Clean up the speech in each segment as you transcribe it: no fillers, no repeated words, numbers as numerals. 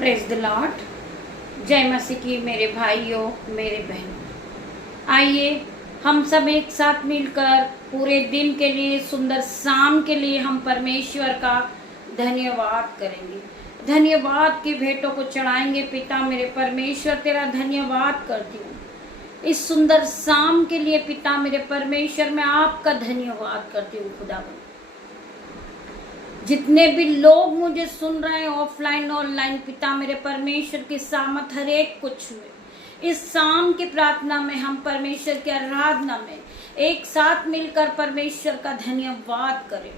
Praise the Lord. जय मसीह की मेरे भाइयों मेरे बहनों, आइए हम सब एक साथ मिलकर पूरे दिन के लिए, सुंदर शाम के लिए हम परमेश्वर का धन्यवाद करेंगे। धन्यवाद की भेंटों को चढ़ाएंगे। पिता मेरे परमेश्वर, तेरा धन्यवाद करती हूँ इस सुंदर शाम के लिए। पिता मेरे परमेश्वर, मैं आपका धन्यवाद करती हूँ खुदावन। जितने भी लोग मुझे सुन रहे हैं ऑफलाइन ऑनलाइन, पिता मेरे परमेश्वर की सामत हर एक को छुए। इस शाम की प्रार्थना में हम परमेश्वर की आराधना में एक साथ मिलकर परमेश्वर का धन्यवाद करें।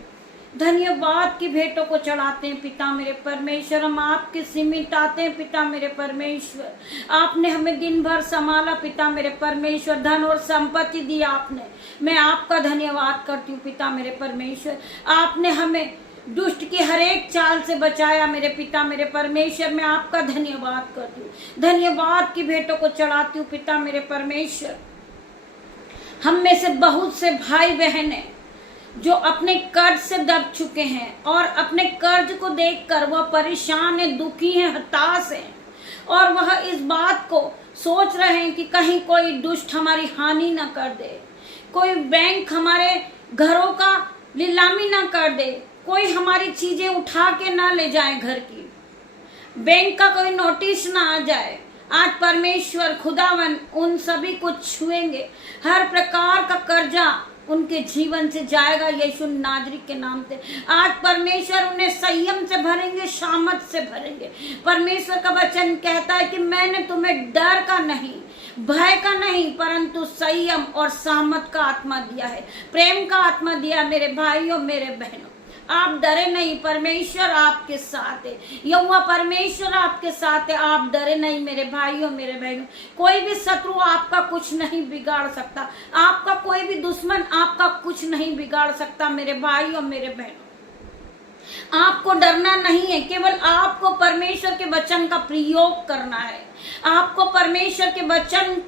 धन्यवाद की भेंटों को चढ़ाते हैं पिता मेरे परमेश्वर। हम आपके सीमित आते हैं पिता मेरे परमेश्वर। आपने हमें दिन भर संभाला पिता मेरे परमेश्वर, धन और संपत्ति दी आपने। मैं आपका धन्यवाद करती हूँ पिता मेरे परमेश्वर। आपने हमें दुष्ट की हर एक चाल से बचाया मेरे पिता मेरे परमेश्वर। मैं आपका धन्यवाद करती हूँ। धन्यवाद की भेंटों को चढ़ाती हूँ पिता मेरे परमेश्वर। हम में से बहुत से भाई बहन हैं जो अपने कर्ज से दब चुके हैं और अपने कर्ज को देखकर वह परेशान है, दुखी है, हताश है, और वह इस बात को सोच रहे हैं कि कहीं कोई दुष्ट हमारी हानि ना कर दे, कोई बैंक हमारे घरों का नीलामी ना कर दे, कोई हमारी चीजें उठा के ना ले जाए, घर की बैंक का कोई नोटिस ना आ जाए। आज परमेश्वर खुदावन उन सभी को छुएंगे। हर प्रकार का कर्जा उनके जीवन से जाएगा यीशु नाजरी के नाम से। आज परमेश्वर उन्हें संयम से भरेंगे, शामत से भरेंगे। परमेश्वर का वचन कहता है कि मैंने तुम्हें डर का नहीं, भय का नहीं, परंतु संयम और सामत का आत्मा दिया है, प्रेम का आत्मा दिया। मेरे भाइयों मेरे बहनों, आप डरे नहीं, परमेश्वर आपके साथ है। यहोवा परमेश्वर आपके साथ है, आप डरे नहीं मेरे भाइयों मेरे बहनों। कोई भी शत्रु आपका कुछ नहीं बिगाड़ सकता, आपका कोई भी दुश्मन आपका कुछ नहीं बिगाड़ सकता मेरे भाइयों मेरे बहनों। आपको डरना नहीं है, केवल आपको परमेश्वर के वचन का प्रयोग करना है। आपको परमेश्वर के वचन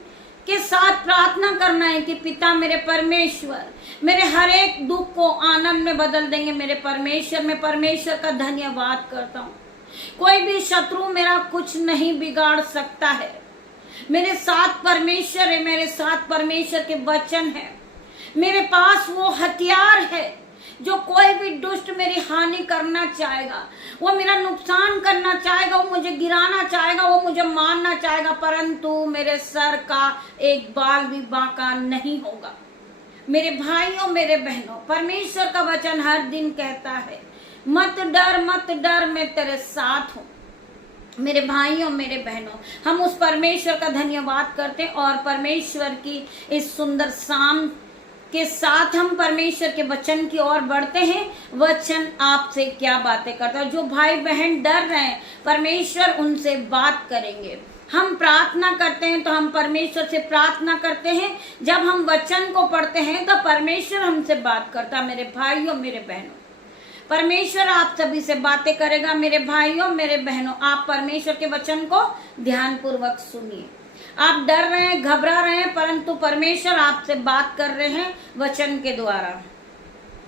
के साथ प्रार्थना करना है कि पिता मेरे परमेश्वर मेरे हर एक दुख को आनंद में बदल देंगे मेरे परमेश्वर। मैं परमेश्वर का धन्यवाद करता हूँ। कोई भी शत्रु मेरा कुछ नहीं बिगाड़ सकता है। मेरे साथ परमेश्वर है, मेरे साथ परमेश्वर के वचन है। मेरे पास वो हथियार है जो कोई भी दुष्ट मेरी हानि करना चाहेगा, वो मेरा नुकसान करना चाहेगा, वो मुझे गिराना चाहेगा, वो मुझे मारना चाहेगा, परंतु मेरे सर का एक बाल भी बांका नहीं होगा। मेरे भाइयों मेरे बहनों, परमेश्वर का वचन हर दिन कहता है मत डर मत डर, मैं तेरे साथ हूँ। मेरे भाइयों मेरे बहनों, हम उस परमेश्वर का धन्यवाद करते हैं और परमेश्वर की इस सुंदर शाम के साथ हम परमेश्वर के वचन की ओर बढ़ते हैं। वचन आपसे क्या बातें करता है। जो भाई बहन डर रहे हैं, परमेश्वर उनसे बात करेंगे। हम प्रार्थना करते हैं तो हम परमेश्वर से प्रार्थना करते हैं। जब हम वचन को पढ़ते हैं तो परमेश्वर हमसे बात करता है। मेरे भाइयों मेरे बहनों, परमेश्वर आप सभी से बातें करेगा। मेरे भाइयों मेरे बहनों, आप परमेश्वर के वचन को ध्यान पूर्वक सुनिए। आप डर रहे हैं, घबरा रहे हैं, परंतु परमेश्वर आपसे बात कर रहे हैं वचन के द्वारा।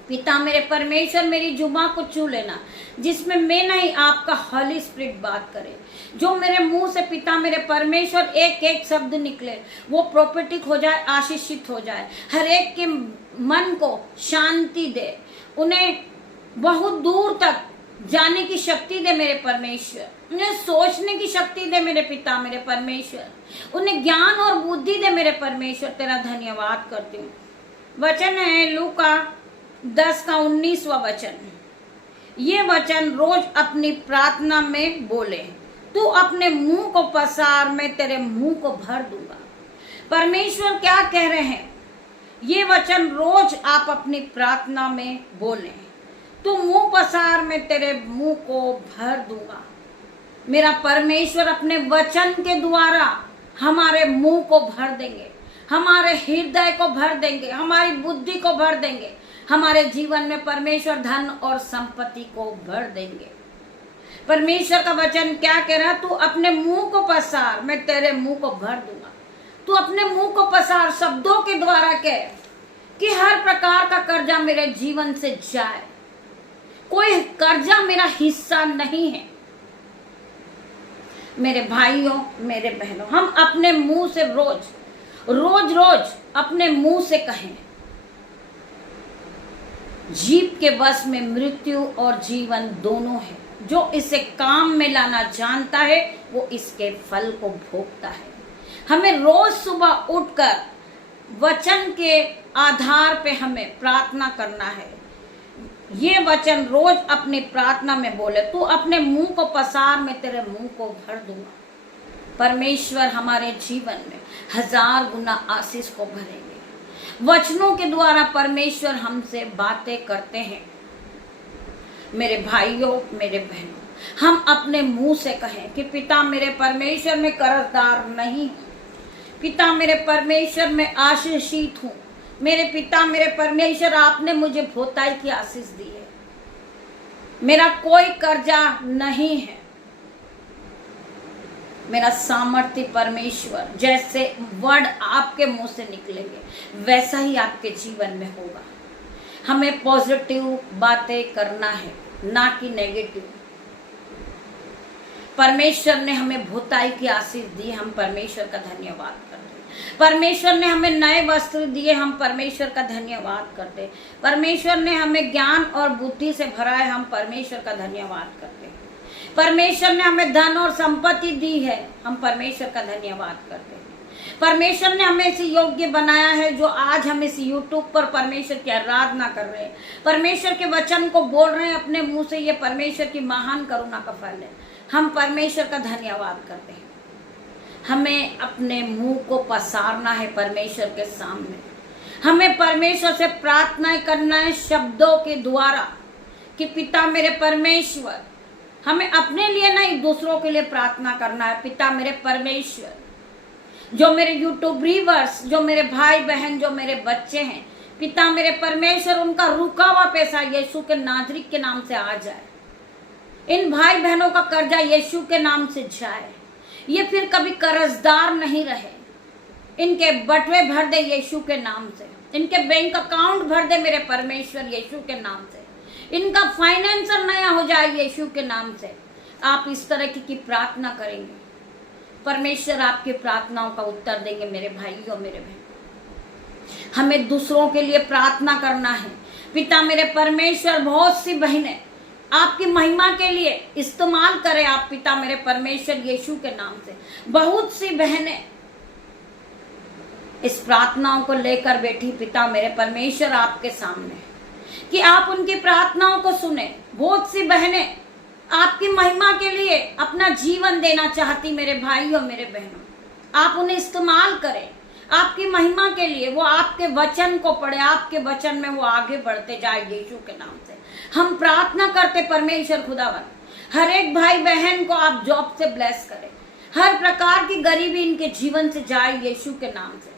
पिता मेरे परमेश्वर, मेरी जुबान को छू लेना जिसमें मैं नहीं, आपका हॉली स्पिरिट बात करे। जो मेरे मुंह से पिता मेरे परमेश्वर एक एक शब्द निकले वो प्रोफेटिक हो जाए, आशीषित हो जाए, हर एक के मन को शांति दे, उन्हें बहुत दूर तक जाने की शक्ति दे मेरे परमेश्वर, उन्हें सोचने की शक्ति दे मेरे पिता मेरे परमेश्वर, उन्हें ज्ञान और बुद्धि दे मेरे परमेश्वर। तेरा धन्यवाद करती हूँ। वचन है लूका 10:19 वचन। ये वचन रोज अपनी प्रार्थना में बोले, तू अपने मुंह को पसार, मैं तेरे मुंह को भर दूंगा। परमेश्वर क्या कह रहे हैं? ये वचन रोज आप अपनी प्रार्थना में बोले, तू मुंह पसार, मैं तेरे मुंह को भर दूंगा। मेरा परमेश्वर अपने वचन के द्वारा हमारे मुंह को भर देंगे, हमारे हृदय को भर देंगे, हमारी बुद्धि को भर देंगे, हमारे जीवन में परमेश्वर धन और संपत्ति को भर देंगे। परमेश्वर का वचन क्या कह रहा है? तू अपने मुंह को पसार, मैं तेरे मुंह को भर दूंगा। तू अपने मुंह को पसार शब्दों के द्वारा कह कि हर प्रकार का कर्जा मेरे जीवन से जाए, कोई कर्जा मेरा हिस्सा नहीं है। मेरे भाइयों, मेरे बहनों, हम अपने मुंह से रोज अपने मुंह से कहें, जीभ के वश में मृत्यु और जीवन दोनों है। जो इसे काम में लाना जानता है वो इसके फल को भोगता है। हमें रोज सुबह उठकर वचन के आधार पे हमें प्रार्थना करना है। ये वचन रोज अपनी प्रार्थना में बोले, तू अपने मुंह को पसार, मैं तेरे मुंह को भर दूंगा। परमेश्वर हमारे जीवन में 1000 गुना आशीष को भरेंगे। वचनों के द्वारा परमेश्वर हमसे बातें करते हैं। मेरे भाइयों, मेरे बहनों, हम अपने मुंह से कहें कि पिता मेरे परमेश्वर, में कर्जदार नहीं हूं। पिता मेरे परमेश्वर, में आशीषित हूं। मेरे पिता मेरे परमेश्वर, आपने मुझे भोताई की आशीष दी है। मेरा कोई कर्जा नहीं है। मेरा सामर्थ्य परमेश्वर, जैसे वर्ड आपके मुंह से निकलेंगे वैसा ही आपके जीवन में होगा। हमें पॉजिटिव बातें करना है, ना कि नेगेटिव। परमेश्वर ने हमें भोताई की आशीष दी, हम परमेश्वर का धन्यवाद करते हैं। परमेश्वर ने हमें नए वस्त्र दिए, हम परमेश्वर का धन्यवाद करते हैं। परमेश्वर ने हमें ज्ञान और बुद्धि से भरा है, हम परमेश्वर का धन्यवाद करते हैं। परमेश्वर ने हमें धन और संपत्ति दी है, हम परमेश्वर का धन्यवाद करते हैं। परमेश्वर ने हमें इसे योग्य बनाया है जो आज हम इस YouTube पर परमेश्वर की आराधना कर रहे हैं, परमेश्वर के वचन को बोल रहे हैं अपने मुंह से। ये परमेश्वर की महान करुणा का फल है, हम परमेश्वर का धन्यवाद करते हैं। हमें अपने मुंह को पसारना है परमेश्वर के सामने। हमें परमेश्वर से प्रार्थना करना है शब्दों के द्वारा कि पिता मेरे परमेश्वर, हमें अपने लिए नहीं दूसरों के लिए प्रार्थना करना है। पिता मेरे परमेश्वर, जो मेरे यूट्यूब व्यूअर्स, जो मेरे भाई बहन, जो मेरे बच्चे हैं, पिता मेरे परमेश्वर, उनका रुका हुआ पैसा यीशु के नाजरीक के नाम से आ जाए। इन भाई बहनों का कर्जा यीशु के नाम से जाए, ये फिर कभी कर्जदार नहीं रहे। इनके बटवे भर दे यीशु के नाम से, इनके बैंक अकाउंट भर दे मेरे परमेश्वर यीशु के नाम से। इनका फाइनेंसर नया हो जाए यीशु के नाम से। आप इस तरह की प्रार्थना करेंगे, परमेश्वर आपकी प्रार्थनाओं का उत्तर देंगे। मेरे भाइयों, मेरे बहन, हमें दूसरों के लिए प्रार्थना करना है। पिता मेरे परमेश्वर, बहुत सी बहनें आपकी महिमा के लिए इस्तेमाल करें आप, पिता मेरे परमेश्वर यीशु के नाम से। बहुत सी बहनें इस प्रार्थनाओं को लेकर बैठी पिता मेरे परमेश्वर आपके सामने, कि आप उनकी प्रार्थनाओं को सुने। बहुत सी बहनें आपकी महिमा के लिए अपना जीवन देना चाहती। मेरे भाइयों, मेरे बहनों, आप उन्हें इस्तेमाल करें आपकी महिमा के लिए। वो आपके वचन को पढ़े, आपके वचन में वो आगे बढ़ते जाए यीशु के नाम से। हम प्रार्थना करते परमेश्वर खुदावन, हर एक भाई बहन को आप जॉब से ब्लेस करें, हर प्रकार की गरीबी इनके जीवन से जाए यीशु के नाम से।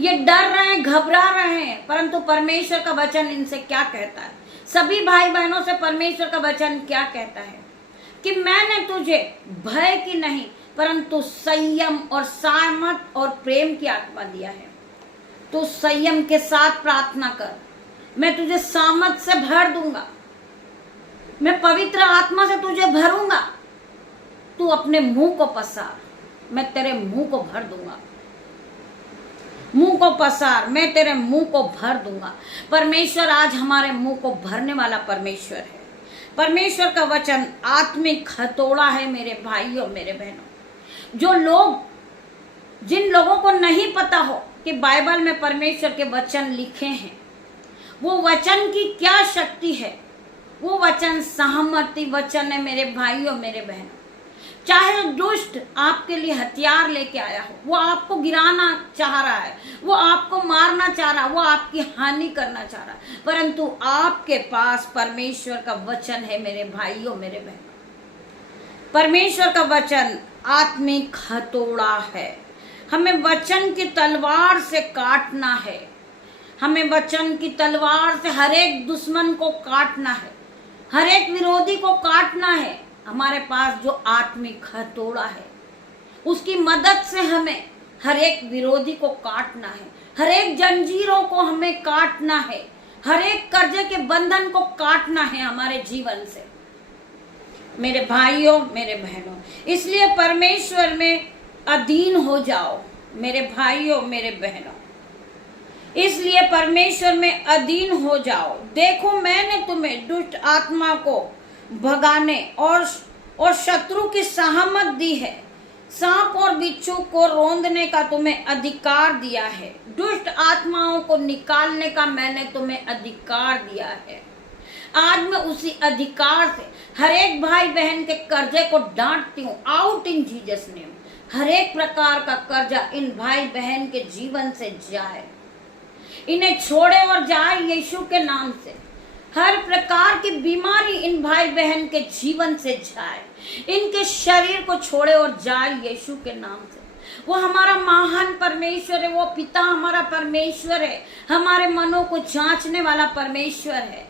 ये डर रहे हैं, घबरा रहे हैं, परंतु परमेश्वर का वचन इनसे क्या कहता है? सभी भाई बहनों से परमेश्वर का वचन क्या कहता है कि मैंने तुझे भय की नहीं परंतु संयम और सामर्थ और प्रेम की आत्मा दिया है। तू संयम के साथ प्रार्थना कर, मैं तुझे सामर्थ से भर दूंगा, मैं पवित्र आत्मा से तुझे भरूंगा। तू अपने मुंह को पसार, मैं तेरे मुंह को भर दूंगा। मुंह को पसार, मैं तेरे मुंह को भर दूंगा। परमेश्वर आज हमारे मुंह को भरने वाला परमेश्वर है। परमेश्वर का वचन आत्मिक हथौड़ा है। मेरे भाइयों, मेरे बहनों, जिन लोगों को नहीं पता हो कि बाइबल में परमेश्वर के वचन लिखे हैं, वो वचन की क्या शक्ति है, वो वचन सामर्थी वचन है। मेरे भाइयों, मेरे बहनों, चाहे दुष्ट आपके लिए हथियार लेके आया हो, वो आपको गिराना चाह रहा है, वो आपको मारना चाह रहा है, वो आपकी हानि करना चाह रहा है, परंतु आपके पास परमेश्वर का वचन है। मेरे भाइयों, मेरे बहनों, परमेश्वर का वचन आत्मिक हथौड़ा है। हमें वचन की तलवार से काटना है। हमें वचन की तलवार से हर एक दुश्मन को काटना है, हर एक विरोधी को काटना है। हमारे पास जो आत्मिक हथौड़ा है, उसकी मदद से हमें हर एक विरोधी को काटना है, हर एक जंजीरों को हमें काटना है, हर एक कर्जे के बंधन को काटना है हमारे जीवन से। मेरे भाइयों, मेरे बहनों, इसलिए परमेश्वर में अधीन हो जाओ। मेरे भाइयों, मेरे बहनों, इसलिए परमेश्वर में अधीन हो जाओ। देखो, मैंने तुम्हें दुष्ट आत्मा को भगाने और शत्रु की सहमत दी है। सांप और बिच्छू को रौंदने का तुम्हें अधिकार दिया है। दुष्ट आत्माओं को निकालने का मैंने तुम्हें अधिकार दिया है। आज मैं उसी अधिकार से हर एक भाई बहन के कर्जे को डांटती हूँ। Out in Jesus name. हर एक प्रकार का कर्जा इन भाई बहन के जीवन से जाए, इन्हें छोड़े और जाए यीशु के नाम से। हर प्रकार की बीमारी इन भाई बहन के जीवन से जाए, इनके शरीर को छोड़े और जाए यीशु के नाम से। वो हमारा महान परमेश्वर है, वो पिता हमारा परमेश्वर है, हमारे मनों को जांचने वाला परमेश्वर है,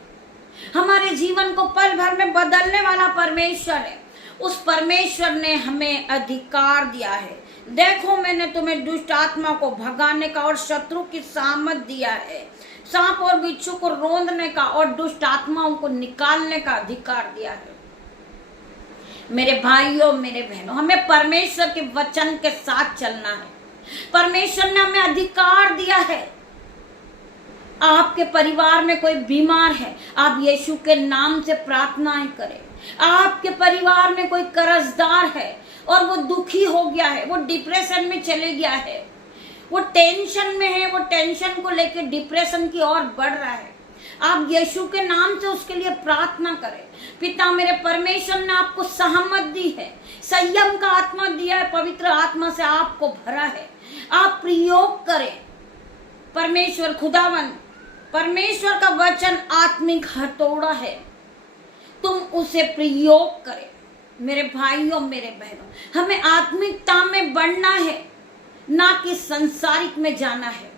हमारे जीवन को पल भर में बदलने वाला परमेश्वर है। उस परमेश्वर ने हमें अधिकार दिया है। देखो, मैंने तुम्हें दुष्ट आत्मा को भगाने का और शत्रु की सामत दिया है। सांप और बिच्छू को रौंदने का और दुष्ट आत्माओं को निकालने का अधिकार दिया है। मेरे भाइयों, मेरे बहनों, हमें परमेश्वर के वचन के साथ चलना है। परमेश्वर ने हमें अधिकार दिया है। आपके परिवार में कोई बीमार है, आप यीशु के नाम से प्रार्थनाएं करें। आपके परिवार में कोई कर्जदार है और वो दुखी हो गया है, वो डिप्रेशन में चले गया है, वो टेंशन में है, वो टेंशन को लेकर डिप्रेशन की ओर बढ़ रहा है, आप यीशु के नाम से उसके लिए प्रार्थना करें। पिता मेरे परमेश्वर ने आपको सहमत दी है, संयम का आत्मा दिया है, पवित्र आत्मा से आपको भरा है। आप प्रयोग करें। परमेश्वर खुदावन, परमेश्वर का वचन आत्मिक हथौड़ा है, तुम उसे प्रयोग करें। मेरे भाइयों, मेरे बहनों, हमें आत्मिकता में बढ़ना है, ना कि संसारिक में जाना है।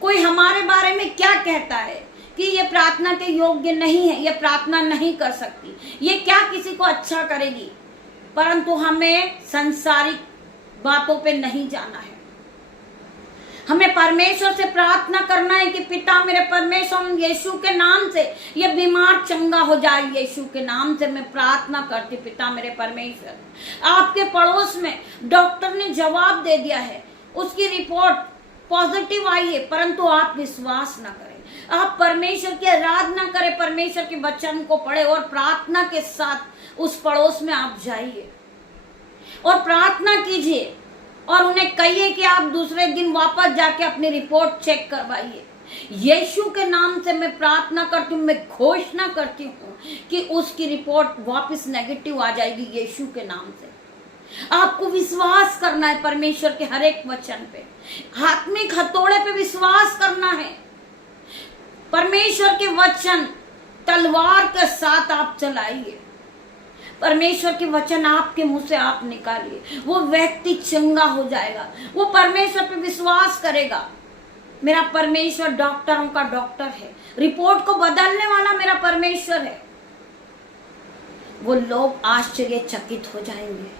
कोई हमारे बारे में क्या कहता है कि ये प्रार्थना के योग्य नहीं है, ये प्रार्थना नहीं कर सकती, ये क्या किसी को अच्छा करेगी, परंतु हमें संसारिक बातों पे नहीं जाना है। हमें परमेश्वर से प्रार्थना करना है कि पिता मेरे परमेश्वर, यीशु के नाम से ये बीमार चंगा हो जाए। यीशु के नाम से मैं प्रार्थना करती, पिता मेरे परमेश्वर। आपके पड़ोस में डॉक्टर ने जवाब दे दिया है, उसकी रिपोर्ट पॉजिटिव आई है, परंतु आप विश्वास ना करें। आप परमेश्वर की आराधना करें, परमेश्वर के वचन को पढ़े और प्रार्थना के साथ उस पड़ोस में आप जाइए और प्रार्थना कीजिए और उन्हें कहिए कि आप दूसरे दिन वापस जाके अपनी रिपोर्ट चेक करवाइए। यीशु के नाम से मैं प्रार्थना करती हूँ, मैं घोषणा करती हूँ कि उसकी रिपोर्ट वापस नेगेटिव आ जाएगी यीशु के नाम से। आपको विश्वास करना है परमेश्वर के हर एक वचन पे, आत्मिक हथौड़े पे विश्वास करना है। परमेश्वर के वचन तलवार के साथ आप चलाइए। परमेश्वर के वचन आपके मुंह से आप निकालिए, वो व्यक्ति चंगा हो जाएगा, वो परमेश्वर पे विश्वास करेगा। मेरा परमेश्वर डॉक्टरों का डॉक्टर है, रिपोर्ट को बदलने वाला मेरा परमेश्वर है। वो लोग आश्चर्यचकित हो जाएंगे,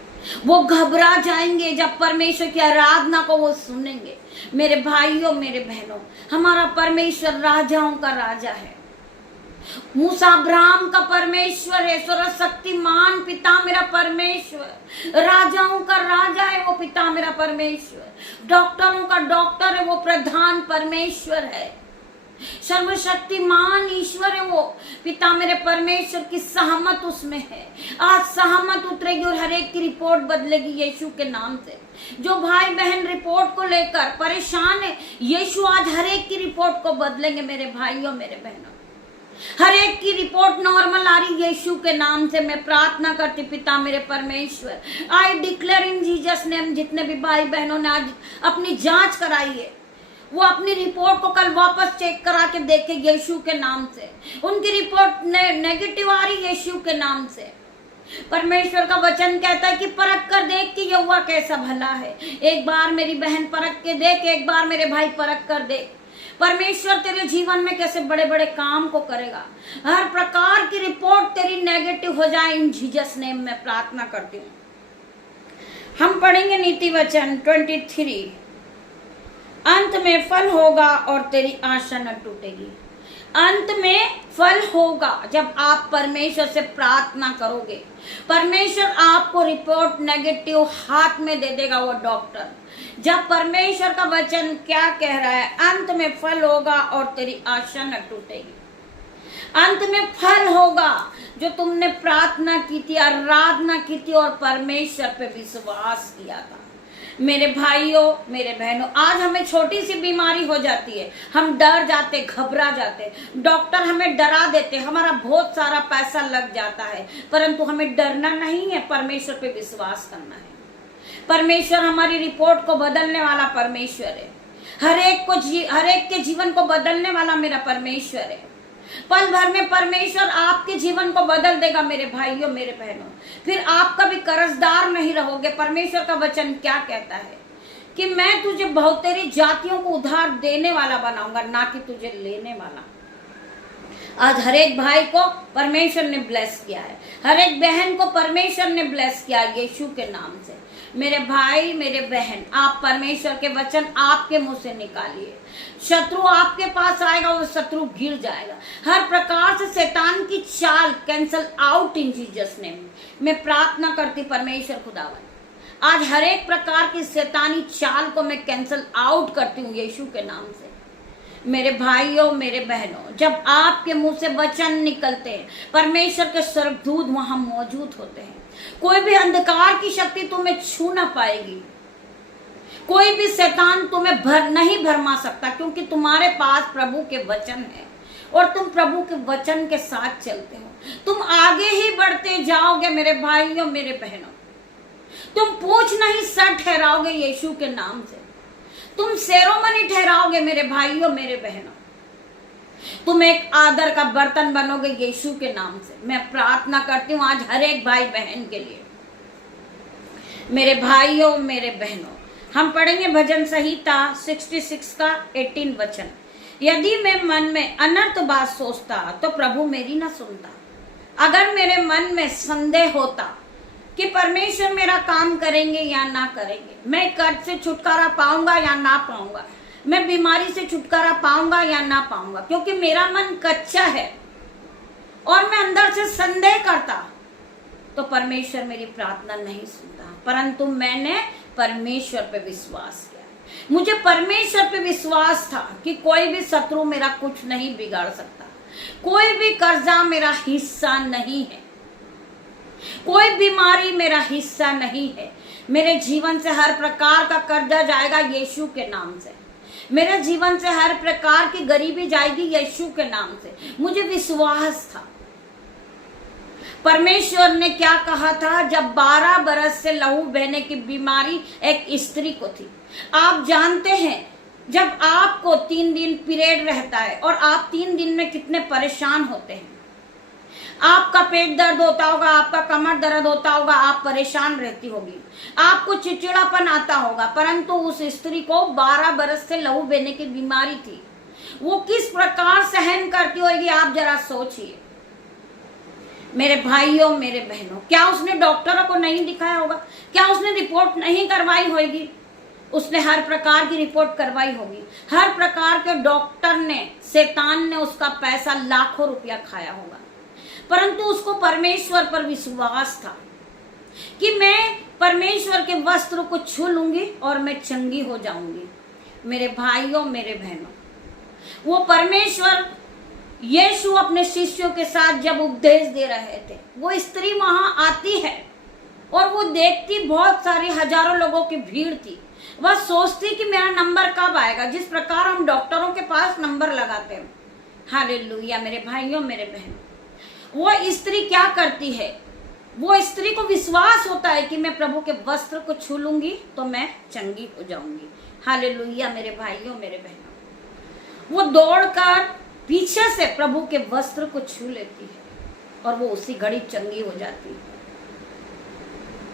वो घबरा जाएंगे जब परमेश्वर की आराधना को वो सुनेंगे। मेरे भाइयों, मेरे बहनों, हमारा परमेश्वर राजाओं का राजा है, मूसा अब्राहम का परमेश्वर है, सर्वशक्तिमान पिता मेरा परमेश्वर, राजाओं का राजा है वो पिता मेरा परमेश्वर, डॉक्टरों का डॉक्टर है वो प्रधान परमेश्वर है, सर्वशक्तिमान ईश्वर है वो पिता मेरे परमेश्वर की सहमत उसमें है। आज सहमत उतरेगी और हर एक की रिपोर्ट बदलेगी यीशु के नाम से। जो भाई बहन रिपोर्ट को लेकर परेशान है, यीशु आज हर एक की रिपोर्ट को बदलेंगे। मेरे भाइयों, मेरे बहनों, हर एक की रिपोर्ट नॉर्मल आ रही यीशु के नाम से मैं प्रार्थना करती पिता मेरे परमेश्वर। I declare in Jesus name, जितने भी भाई बहनों ने आज अपनी जांच कराई है वो अपनी रिपोर्ट को कल वापस चेक करा के देखे यीशु के नाम से। उनकी रिपोर्ट नेगेटिव आ रही यीशु के नाम से। परमेश्वर का वचन कहता है कि परख कर देख कि यहोवा कैसा भला है। एक बार मेरी बहन परख के देख, एक बार मेरे भाई परख कर देख, परमेश्वर तेरे जीवन में कैसे बड़े बड़े काम को करेगा। हर प्रकार की रिपोर्ट तेरी नेगेटिव हो जाए, इन जीसस नेम में प्रार्थना करती हूँ। हम पढ़ेंगे नीति वचन 23। अंत में फल होगा और तेरी आशा न टूटेगी। अंत में फल होगा जब आप परमेश्वर से प्रार्थना करोगे। परमेश्वर आपको रिपोर्ट नेगेटिव हाथ में दे देगा वो डॉक्टर। जब परमेश्वर का वचन क्या कह रहा है, अंत में फल होगा और तेरी आशा न टूटेगी। अंत में फल होगा जो तुमने प्रार्थना की थी, आराधना की थी और परमेश्वर पे विश्वास किया था। मेरे भाइयों, मेरे बहनों, आज हमें छोटी सी बीमारी हो जाती है, हम डर जाते, घबरा जाते, डॉक्टर हमें डरा देते, हमारा बहुत सारा पैसा लग जाता है, परंतु हमें डरना नहीं है, परमेश्वर पे विश्वास करना है। परमेश्वर हमारी रिपोर्ट को बदलने वाला परमेश्वर है। हर एक के जीवन को बदलने वाला मेरा परमेश्वर है। पल भर में परमेश्वर आपके जीवन को बदल देगा मेरे भाइयों, मेरे बहनों। फिर आप कभी कर्जदार नहीं रहोगे। परमेश्वर का वचन क्या कहता है कि मैं तुझे बहुतेरी जातियों को उधार देने वाला बनाऊंगा, ना कि तुझे लेने वाला। आज हर एक भाई को परमेश्वर ने ब्लेस किया है, हर एक बहन को परमेश्वर ने ब्लेस किया यीशु के नाम से। मेरे भाई, मेरे बहन, आप परमेश्वर के वचन आपके मुंह से निकालिए। शत्रु आपके पास आएगा, वो शत्रु गिर जाएगा। हर प्रकार से शैतान की चाल cancel out in Jesus name. मैं प्रार्थना करती परमेश्वर खुदावन, आज हर एक प्रकार की शैतानी चाल को मैं कैंसल आउट करती हूँ यीशु के नाम से। मेरे भाइयों, मेरे बहनों, जब आपके मुंह से वचन निकलते हैं, परमेश्वर के स्वर्गदूत वहां मौजूद होते हैं। कोई भी अंधकार की शक्ति तुम्हें छू ना पाएगी, कोई भी शैतान तुम्हें नहीं भरमा सकता, क्योंकि तुम्हारे पास प्रभु के वचन है और तुम प्रभु के वचन के साथ चलते हो। तुम आगे ही बढ़ते जाओगे मेरे भाइयों, मेरे बहनों। तुम पूछ नहीं सर ठहराओगे यीशु के नाम से। तुम सेरोमनी ठहराओगे मेरे भाइयों, मेरे बहनों। तुम एक आदर का बर्तन बनोगे यीशु के नाम से। मैं प्रार्थना करती हूँ आज हर एक भाई बहन के लिए। मेरे भाइयों, मेरे बहनों, हम पढ़ेंगे भजन संहिता 66 का 18 वचन। यदि मैं मन में अनर्थ बात सोचता तो प्रभु मेरी न सुनता। अगर मेरे मन में संदेह होता कि परमेश्वर मेरा काम करेंगे या ना करेंगे, मैं कर्ज से छुटकारा पाऊंगा या ना पाऊंगा, मैं बीमारी से छुटकारा पाऊंगा या ना पाऊंगा, क्योंकि मेरा मन कच्चा है और मैं अंदर से संदेह करता, तो परमेश्वर मेरी प्रार्थना नहीं सुनता। परंतु मैंने परमेश्वर पे विश्वास किया। मुझे परमेश्वर पे विश्वास था कि कोई भी शत्रु मेरा कुछ नहीं बिगाड़ सकता, कोई भी कर्जा मेरा हिस्सा नहीं है, कोई बीमारी मेरा हिस्सा नहीं है। मेरे जीवन से हर प्रकार का कर्जा जाएगा यीशु के नाम से। मेरे जीवन से हर प्रकार की गरीबी जाएगी यीशु के नाम से। मुझे विश्वास था। परमेश्वर ने क्या कहा था, जब 12 बरस से लहू बहने की बीमारी एक स्त्री को थी। आप जानते हैं जब आपको 3 दिन पीरियड रहता है और आप 3 दिन में कितने परेशान होते हैं। आपका पेट दर्द होता होगा, आपका कमर दर्द होता होगा, आप परेशान रहती होगी, आपको चिड़चिड़ापन आता होगा। परंतु उस स्त्री को 12 बरस से लहू बहने की बीमारी थी। वो किस प्रकार सहन करती होगी, आप जरा सोचिए। मेरे भाइयों, मेरे बहनों, क्या उसने डॉक्टरों को नहीं दिखाया होगा? क्या उसने रिपोर्ट नहीं करवाई होगी? उसने हर प्रकार की रिपोर्ट करवाई होगी। हर प्रकार के डॉक्टर ने, शैतान ने उसका पैसा लाखों रुपया खाया होगा, परंतु उसको परमेश्वर पर विश्वास था कि मैं परमेश्वर के वस्त्र को छू लूंगी और मैं चंगी हो जाऊंगी। मेरे भाइयों, मेरे बहनों, वो परमेश्वर यीशु अपने शिष्यों के साथ जब उपदेश दे रहे थे, वो स्त्री वहां आती है और वो देखती बहुत सारी हजारों लोगों की भीड़ थी। वह सोचती कि मेरा नंबर कब आएगा, जिस प्रकार हम डॉक्टरों के पास नंबर लगाते हैं। हालेलुया मेरे भाइयों, मेरे बहनों। वो स्त्री क्या करती है, वो स्त्री को विश्वास होता है कि मैं प्रभु के वस्त्र को छू लूंगी तो मैं चंगी हो जाऊंगी। हालेलुया मेरे भाइयों, मेरे बहनों। वो दौड़कर पीछे से प्रभु के वस्त्र को छू लेती है और वो उसी घड़ी चंगी हो जाती है।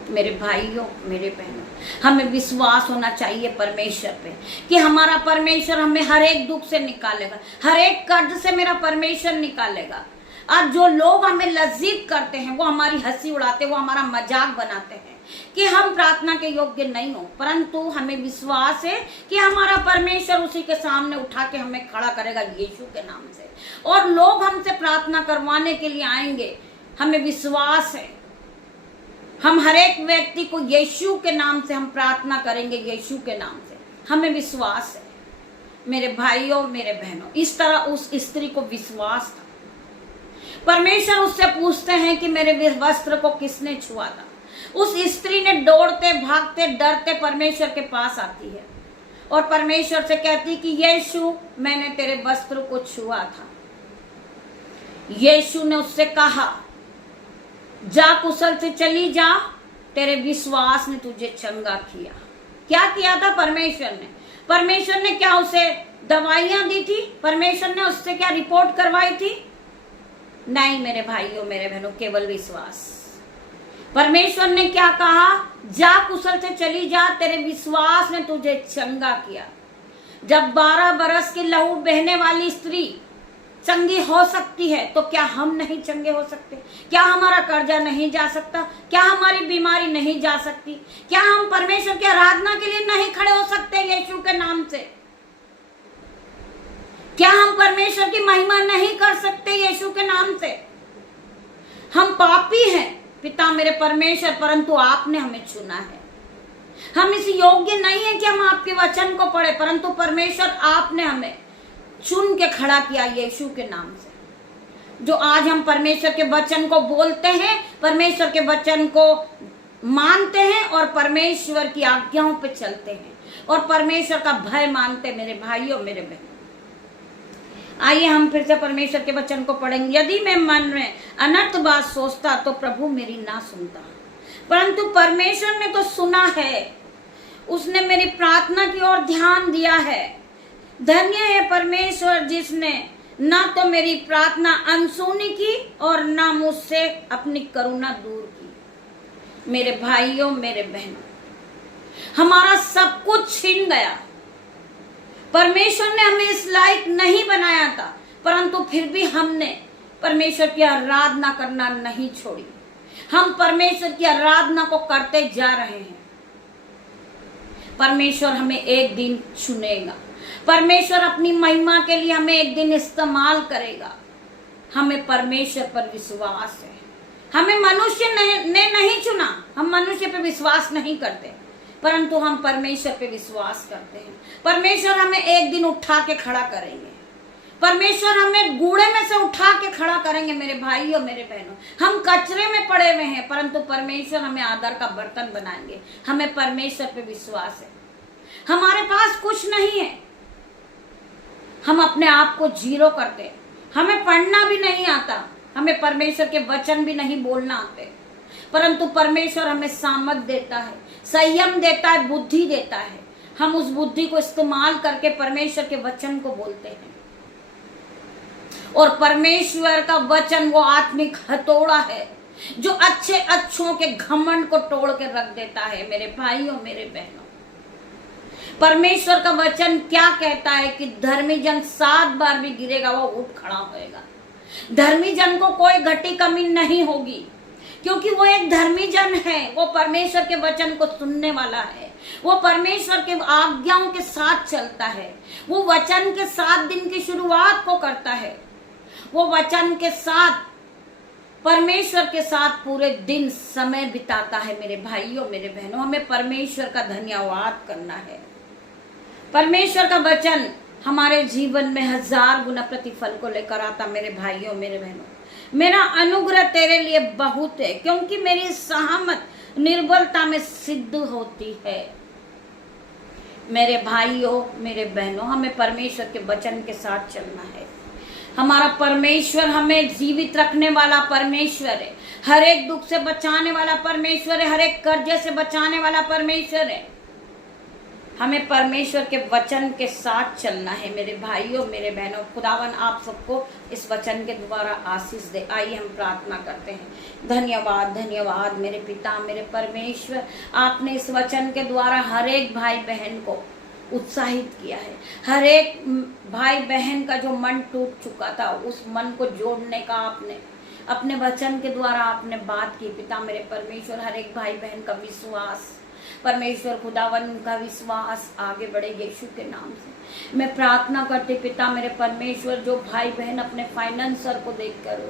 मेरे भाइयों, मेरे बहनों, हमें विश्वास होना चाहिए परमेश्वर पे कि हमारा परमेश्वर हमें हर एक दुख से निकालेगा, हर एक कर्ज से मेरा परमेश्वर निकालेगा। आज जो लोग हमें लज्जित करते हैं, वो हमारी हंसी उड़ाते, वो हमारा मजाक बनाते हैं कि हम प्रार्थना के योग्य नहीं हो, परंतु हमें विश्वास है कि हमारा परमेश्वर उसी के सामने उठा के हमें खड़ा करेगा यीशु के नाम से, और लोग हमसे प्रार्थना करवाने के लिए आएंगे। हमें विश्वास है, हम हर एक व्यक्ति को यीशु के नाम से हम प्रार्थना करेंगे, यीशु के नाम से हमें विश्वास है। मेरे भाइयों, मेरे बहनों, इस तरह उस स्त्री को विश्वास था। परमेश्वर उससे पूछते हैं कि मेरे वस्त्र को किसने छुआ था। उस स्त्री ने दौड़ते भागते डरते परमेश्वर के पास आती है और परमेश्वर से कहती कि यीशु, मैंने तेरे वस्त्र को छुआ था। यीशु ने उससे कहा, जा कुशल से चली जा, तेरे विश्वास ने तुझे चंगा किया। क्या किया था परमेश्वर ने? परमेश्वर ने क्या उसे दवाइयां दी थी? परमेश्वर ने उससे क्या रिपोर्ट करवाई थी? नहीं मेरे भाइयों, मेरे बहनों, केवल विश्वास। परमेश्वर ने क्या कहा? जा कुशल से चली जा, तेरे विश्वास ने तुझे चंगा किया। जब 12 बरस की लहू बहने वाली स्त्री चंगी हो सकती है, तो क्या हम नहीं चंगे हो सकते? क्या हमारा कर्जा नहीं जा सकता? क्या हमारी बीमारी नहीं जा सकती? क्या हम परमेश्वर की आराधना के लिए नहीं खड़े हो सकते यीशु के नाम से? क्या हम परमेश्वर की महिमा नहीं कर सकते यीशु के नाम से? हम पापी हैं पिता मेरे परमेश्वर, परंतु आपने हमें चुना है। हम इस योग्य नहीं है कि हम आपके वचन को पढ़े, परंतु परमेश्वर आपने हमें चुन के खड़ा किया यीशु के नाम से। जो आज हम परमेश्वर के वचन को बोलते हैं, परमेश्वर के वचन को मानते हैं और परमेश्वर की आज्ञाओं पे चलते हैं और परमेश्वर का भय मानते, मेरे भाइयों, मेरे बहनों। आइए हम फिर से परमेश्वर के वचन को पढ़ेंगे। यदि मैं मन में अनर्थ बात सोचता तो प्रभु मेरी ना सुनता, परंतु परमेश्वर ने तो सुना है, उसने मेरी प्रार्थना की ओर ध्यान दिया है। धन्य है परमेश्वर जिसने ना तो मेरी प्रार्थना अनसुनी की और ना मुझसे अपनी करुणा दूर की। मेरे भाइयों, मेरे बहनों, हमारा सब कुछ छीन गया। परमेश्वर ने हमें इस लायक नहीं बनाया था, परंतु फिर भी हमने परमेश्वर की आराधना करना नहीं छोड़ी। हम परमेश्वर की आराधना को करते जा रहे हैं। परमेश्वर हमें एक दिन चुनेगा, परमेश्वर अपनी महिमा के लिए हमें एक दिन इस्तेमाल करेगा। हमें परमेश्वर पर विश्वास है। हमें मनुष्य ने नहीं चुना, हम मनुष्य पे विश्वास नहीं करते, परंतु हम परमेश्वर पे विश्वास करते हैं। परमेश्वर हमें एक दिन उठा के खड़ा करेंगे। परमेश्वर हमें कूड़े में से उठा के खड़ा करेंगे। मेरे भाइयों, मेरे बहनों, हम कचरे में पड़े हुए हैं, परंतु परमेश्वर हमें आदर का बर्तन बनाएंगे। हमें परमेश्वर पे विश्वास है। हमारे पास कुछ नहीं है, हम अपने आप को जीरो करते हैं। हमें पढ़ना भी नहीं आता, हमें परमेश्वर के वचन भी नहीं बोलना आते, परंतु परमेश्वर हमें सामर्थ देता है, संयम देता है, बुद्धि देता है। हम उस बुद्धि को इस्तेमाल करके परमेश्वर के वचन को बोलते हैं। और परमेश्वर का वचन वो आत्मिक हथौड़ा है जो अच्छे अच्छों के घमंड को तोड़ के रख देता है। मेरे भाइयों, मेरे बहनों, परमेश्वर का वचन क्या कहता है कि धर्मी जन 7 बार भी गिरेगा, वो उठ खड़ा होएगा। धर्मी जन को कोई घटी कमी नहीं होगी, क्योंकि वो एक धर्मी जन है। वो परमेश्वर के वचन को सुनने वाला है, वो परमेश्वर के आज्ञाओं के साथ चलता है, वो वचन के 7 दिन की शुरुआत को करता है, वो वचन के साथ, परमेश्वर के साथ पूरे दिन समय बिताता है। मेरे भाइयों, मेरे बहनों, हमें परमेश्वर का धन्यवाद करना है। परमेश्वर का वचन हमारे जीवन में 1000 गुना प्रतिफल को लेकर आता। मेरे भाइयों, मेरे बहनों, मेरा अनुग्रह तेरे लिए बहुत है, क्योंकि मेरी सहमत निर्बलता में सिद्ध होती है। मेरे भाइयों, मेरे बहनों, हमें परमेश्वर के वचन के साथ चलना है। हमारा परमेश्वर हमें जीवित रखने वाला परमेश्वर है, हर एक दुख से बचाने वाला परमेश्वर है, हर एक कर्जे से बचाने वाला परमेश्वर है। हमें परमेश्वर के वचन के साथ चलना है। मेरे भाइयों, मेरे बहनों, खुदावन आप सबको इस वचन के द्वारा आशीष दे। आइए हम प्रार्थना करते हैं। धन्यवाद, धन्यवाद मेरे पिता, मेरे परमेश्वर, आपने इस वचन के द्वारा हर एक भाई बहन को उत्साहित किया है। हर एक भाई बहन का जो मन टूट चुका था, उस मन को जोड़ने का आपने अपने वचन के द्वारा आपने बात की। पिता मेरे परमेश्वर, हर एक भाई बहन का विश्वास परमेश्वर खुदावन, उनका विश्वास आगे बढ़े यीशु के नाम से। मैं प्रार्थना करती पिता मेरे परमेश्वर, जो भाई बहन अपने फाइनेंसर को देखकर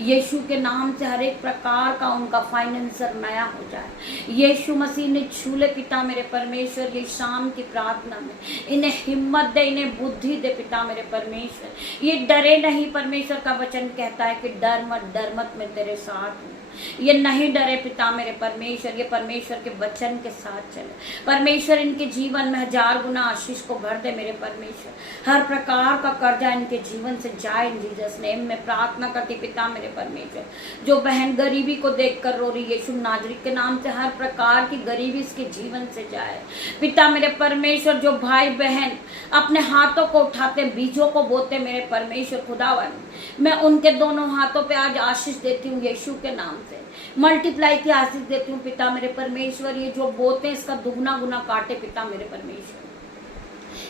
यीशु के नाम से हर एक प्रकार का उनका फाइनेंसर नया हो जाए। यीशु मसीह ने छूले पिता मेरे परमेश्वर, ये शाम की प्रार्थना में इन्हें हिम्मत दे, इन्हें बुद्धि दे पिता मेरे परमेश्वर। ये डरे नहीं, परमेश्वर का वचन कहता है कि डर मत, मैं तेरे साथ हूँ। ये नहीं डरे पिता मेरे परमेश्वर, ये परमेश्वर के वचन के साथ चले। परमेश्वर इनके जीवन में 1000 गुना आशीष को भर दे मेरे परमेश्वर। हर प्रकार का कर्जा इनके जीवन से जाए इन जीसस नेम में प्रार्थना करती पिता मेरे परमेश्वर। जो बहन गरीबी को देखकर रो रही, यीशु नाजरीत के नाम से हर प्रकार की गरीबी इसके जीवन से जाए पिता मेरे परमेश्वर। जो भाई बहन अपने हाथों को उठाते बीजों को बोते मेरे परमेश्वर खुदावन, मैं उनके दोनों हाथों पे आज आशीष देती हूँ यीशु के नाम से। मल्टीप्लाई की आशीष देती हूँ पिता मेरे परमेश्वर। ये जो बोते हैं इसका दुगना गुना काटे पिता मेरे परमेश्वर।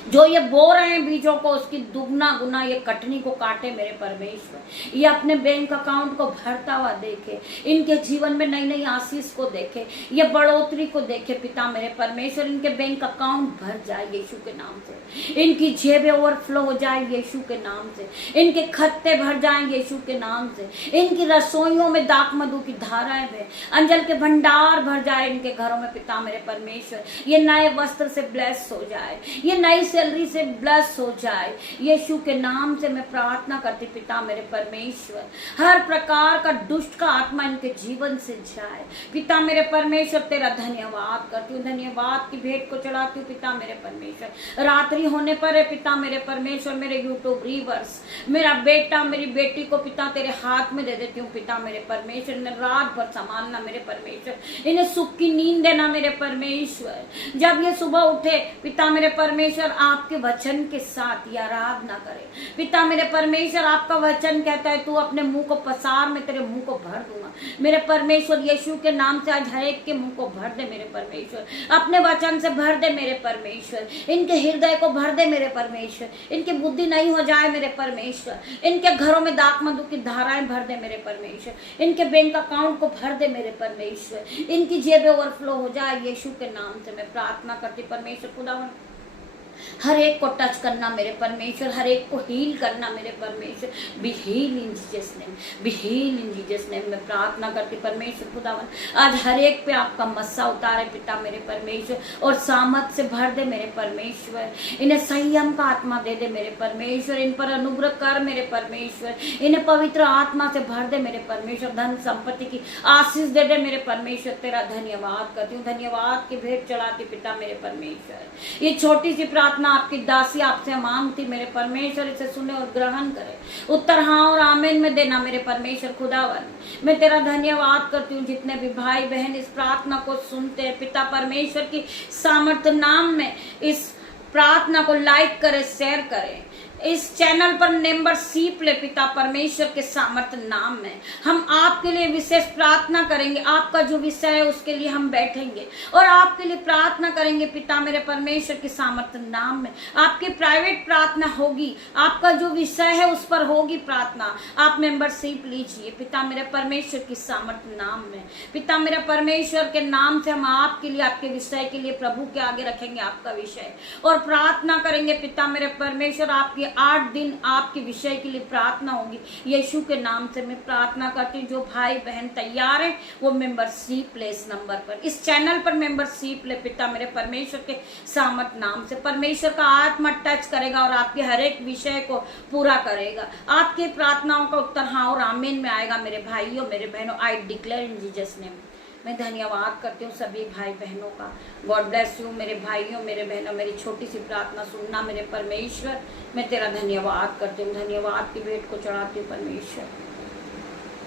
जो ये बो रहे हैं बीजों को, उसकी दुगना गुना ये कटनी को काटे मेरे परमेश्वर। ये अपने बैंक अकाउंट को भरता हुआ देखे, इनके जीवन में नई नई आशीष को देखे, ये बढ़ोतरी को देखे पिता मेरे परमेश्वर। इनके बैंक अकाउंट भर जाए यीशु के नाम से, इनकी जेबें ओवरफ्लो हो जाए यीशु के नाम से, इनके खत्ते भर जाए यीशु के नाम से, इनकी रसोइयों में दाख मधु की धाराएं बहे, अंजल के भंडार भर जाए इनके घरों में पिता मेरे परमेश्वर। ये नए वस्त्र से ब्लेस हो जाए, ये नई सैलरी से ब्लेस हो जाए यीशु के नाम से। मैं प्रार्थना करती पिता मेरे परमेश्वर, हर प्रकार का दुष्ट का आत्मा इनके जीवन से जाए पिता मेरे परमेश्वर। तेरा धन्यवाद करती हूँ, धन्यवाद की भेंट को चढ़ाती हूँ पिता मेरे परमेश्वर। रात्रि होने पर है पिता मेरे परमेश्वर, मेरे यूट्यूब व्यूअर्स, मेरा बेटा मेरी बेटी को पिता तेरे हाथ में दे देती हूँ पिता मेरे परमेश्वर। इन्हें रात भर संभालना मेरे परमेश्वर, इन्हें सुख की नींद देना मेरे परमेश्वर। जब ये सुबह उठे पिता मेरे परमेश्वर, आपके वचन के साथ ये आराधना करे पिता मेरे परमेश्वर। आपका वचन कहता है तू अपने मुंह को पसार, मैं तेरे मुंह को भर दूंगा मेरे परमेश्वर। यीशु के नाम से आज हर एक के मुंह को भर दे मेरे परमेश्वर, अपने वचन से भर दे मेरे परमेश्वर। इनके हृदय को भर दे मेरे परमेश्वर, इनकी बुद्धि नहीं हो जाए मेरे परमेश्वर। इनके घरों में दाख मधु की धाराएं भर दे मेरे परमेश्वर, इनके बैंक अकाउंट को भर दे मेरे परमेश्वर, इनकी जेबें ओवरफ्लो हो जाए यीशु के नाम से। मैं प्रार्थना करती परमेश्वर खुदावन, हर एक को टच करना मेरे परमेश्वर, हर एक को हील करना मेरे परमेश्वर। Be heal in Jesus name, be heal in Jesus name. मैं प्रार्थना करती परमेश्वर खुदावन, आज हर एक पे आपका मस्सा उतारे पिता मेरे परमेश्वर, और सामत से भर दे मेरे परमेश्वर। इन्हें संयम का आत्मा दे दे मेरे परमेश्वर, इन पर अनुग्रह कर मेरे परमेश्वर। इन्हें पवित्र आत्मा से भर दे मेरे परमेश्वर, धन संपत्ति की आशीष दे दे मेरे परमेश्वर। तेरा धन्यवाद करती हूँ, धन्यवाद की भेंट चढ़ाती पिता मेरे परमेश्वर। ये छोटी सी प्रार्थना आपकी दासी आपसे मांगती मेरे परमेश्वर, इसे सुने और ग्रहण करे। उत्तर हाँ और आमीन में देना मेरे परमेश्वर खुदावन। मैं तेरा धन्यवाद करती हूँ जितने भी भाई बहन इस प्रार्थना को सुनते हैं पिता परमेश्वर की सामर्थ्य नाम में इस प्रार्थना को लाइक करे, शेयर करें। इस चैनल पर मेंबरशिप ले पिता परमेश्वर के सामर्थ्य नाम में। हम आपके लिए विशेष प्रार्थना करेंगे, आपका जो विषय है उसके लिए हम बैठेंगे और आपके लिए प्रार्थना करेंगे पिता मेरे परमेश्वर के सामर्थ्य नाम में। आपकी प्राइवेट प्रार्थना होगी, आपका जो विषय है उस पर होगी प्रार्थना। आप मेंबरशिप लीजिए पिता मेरे परमेश्वर की सामर्थ्य नाम में। पिता मेरे परमेश्वर के नाम से हम आपके लिए, आपके विषय के लिए प्रभु के आगे रखेंगे आपका विषय और प्रार्थना करेंगे पिता मेरे परमेश्वर। आपकी 8 दिन आपके विषय के लिए प्रार्थना होगी यीशु के नाम से। मैं प्रार्थना करती हूँ जो भाई बहन तैयार है वो मेंबरशिप ले इस नंबर पर, इस चैनल पर मेंबरशिप ले पिता मेरे परमेश्वर के सामर्थ नाम से। परमेश्वर का आत्मा टच करेगा और आपके हर एक विषय को पूरा करेगा। आपकी प्रार्थनाओं का उत्तर हाँ और आमीन में आएगा मेरे भाइयों मेरे बहनों। I declare in Jesus name. मैं धन्यवाद करती हूँ सभी भाई बहनों का। गॉड ब्लेस यू मेरे भाइयों मेरे बहनों। मेरी छोटी सी प्रार्थना सुनना मेरे परमेश्वर। मैं तेरा धन्यवाद करती हूँ, धन्यवाद की भेंट को चढ़ाती हूँ परमेश्वर।